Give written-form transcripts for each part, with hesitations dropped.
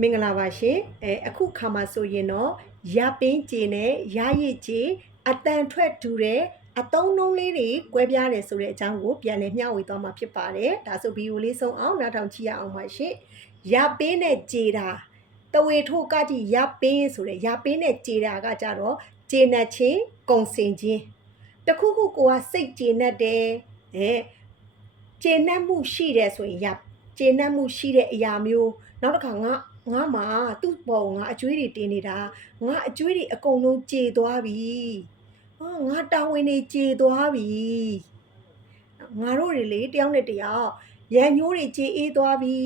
မင်္ဂလာပါရှင်အခုခါမှာဆိုရင်တော့ရပင်းကြေနဲ့ရရည်ကြေအတန်ထွက်တူတဲ့အသုံးနှုန်းလေးတွေကွဲပြားတယ်ဆိုတဲ့အကြောင်းကိုပြန်လည်မျှဝေသွားမှာဖြစ်ပါတယ်ဒါဆိုဗီဒီယိုလေးဆုံးအောင်နားထောင်ကြည့်ရအောင်ပါရှင်ရပင်းနဲ့ကြေတာတဝေထိုးကကြည့်ရပင်းဆိုတဲ့ရပင်းနဲ့ကြေတာကကြတော့ကြေနပ်ခြင်းကုံစင်ခြင်းတခုခုကိုကစိတ်ကြေနပ်တယ်ကြေနပ်မှုရှိတယ်ဆိုရင်ရကျေနပ်မှုရှိတဲ့အရာမျိုးနောက်တစ်ခါငါမှာသူ့ပေါ်ငါအကျွေးတွေတင်နေတာငါအကျွေးတွေအကုန်လုံးကျေသွားပြီငါတာဝန်တွေကျေသွားပြီငါတို့တွေလေတယောက်နဲ့တယောက်ရန်ညိုးတွေကျေအေးသွားပြီ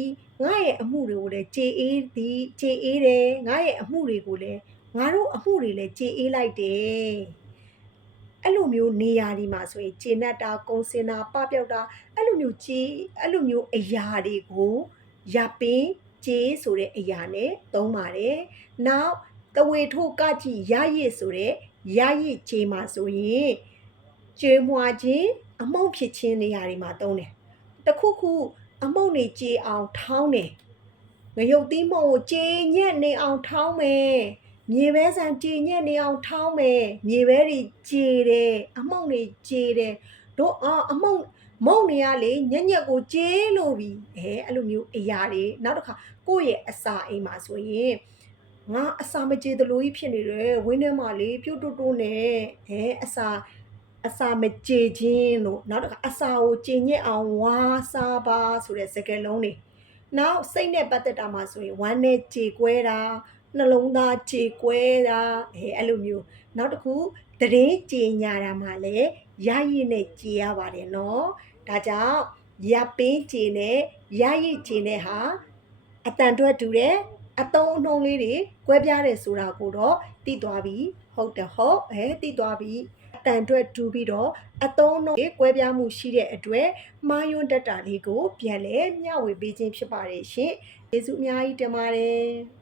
ငါရဲ့အမှုတွေကိုလည်းကျေအေးသည်ကျေအေးတယ်ငါရဲ့အမှုတွေကိုလည်းငါတို့အမှုတွေလည်းကျေအေးလိုက်တယ်အဲ့လိုမျိုးနေရာဒီမှာဆိုရင်ကျေနပ်တာကုံစင်တာပပျောက်တာအဲ့လိုမျိုးအရာတွေကိုရပင်းကျေးဆိုတဲ့အရာနဲ့သုံးပါတယ်။နောက်တဝေထိုးကကြည့်ရရည်ဆိုတဲ့ရရည်ကျေးမှာဆိုရင်ကျွေးမွားခြင်းအမုံဖြစ်ခြင်းနေရာတွေမှာသုံးတယ်။တခုခုအမုံနေကျေးအောင်ထောင်းတယ်။ငရုတ်သီးမုံကိုကျေညက်နေအောင်ထောင်းမယ်။မြေပဲဆန်ကျေညက်နေအောင်ထောင်းမယ်။မြေပဲတွေကျေတယ်အမုံတွေကျေတယ်တို့အမုံမုံနေရလေညက်ညက်ကိုကျေးလို့ပြီအဲ့လိုမျိုးအရာတွေနောက်တစ်ခါကိုယ့်ရဲ့အစာအိမ်မှာဆိုရင်ငါအစာမကျေသလိုကြီးဖြစ်နေတယ်ဝင်းထဲမှာလေပြုတ်တိုးနဲ့အစာမကျေခြင်းလို့နောက်တစ်ခါအစာကိုကျေညက်အောင်ဝါစားပါဆိုတဲ့စကားလုံးတွေနောက်စိတ်နဲ့ပတ်သက်တာမှာဆိုရင်ဝမ်းနဲ့ကြေကွဲတာနှလုံးသားကြေကွဲတာအဲ့လိုမျိုးနောက်တစ်ခုသတင်းကြေညာတာမှာလည်းရရည်နဲ့ကြေရပါတယ်နော်ဒါကြောင့်ရပင်းကြေနဲ့ရရည်ကြေနဲ့ဟာအတန်တွက်တူတယ်အသုံးအနှုန်းလေးတွေကွဲပြားတယ်ဆိုတာကိုတော့သိသွားပြီဟုတ်တယ်ဟုတ်သိသွားပြီအတန်တွက်တူပြီးတော့အသုံးအနှုန်းတွေကွဲပြားမှုရှိတဲ့အတွက်မှားယွင်းတတ်တာလေးကိုပြန်လဲမျှဝေပေးခြင်းဖြစ်ပါတယ်ရှင်ကျေးဇူးအများကြီးတင်ပါတယ်